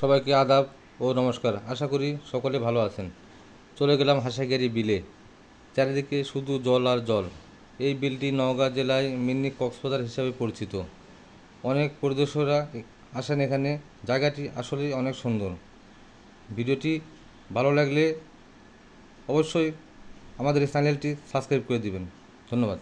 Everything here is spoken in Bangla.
সবাইকে আদাব ও নমস্কার। আশা করি সকলে ভালো আছেন। চলে গেলাম হাসাগেরি বিলে। চারিদিকে শুধু জল আর জল। এই বিলটি নওগাঁ জেলায় মিন্নি কক্সবাজার হিসাবে পরিচিত। অনেক পরিদর্শকরা আসেন এখানে। জায়গাটি আসলেই অনেক সুন্দর। ভিডিওটি ভালো লাগলে অবশ্যই আমাদের চ্যানেলটি সাবস্ক্রাইব করে দিবেন। ধন্যবাদ।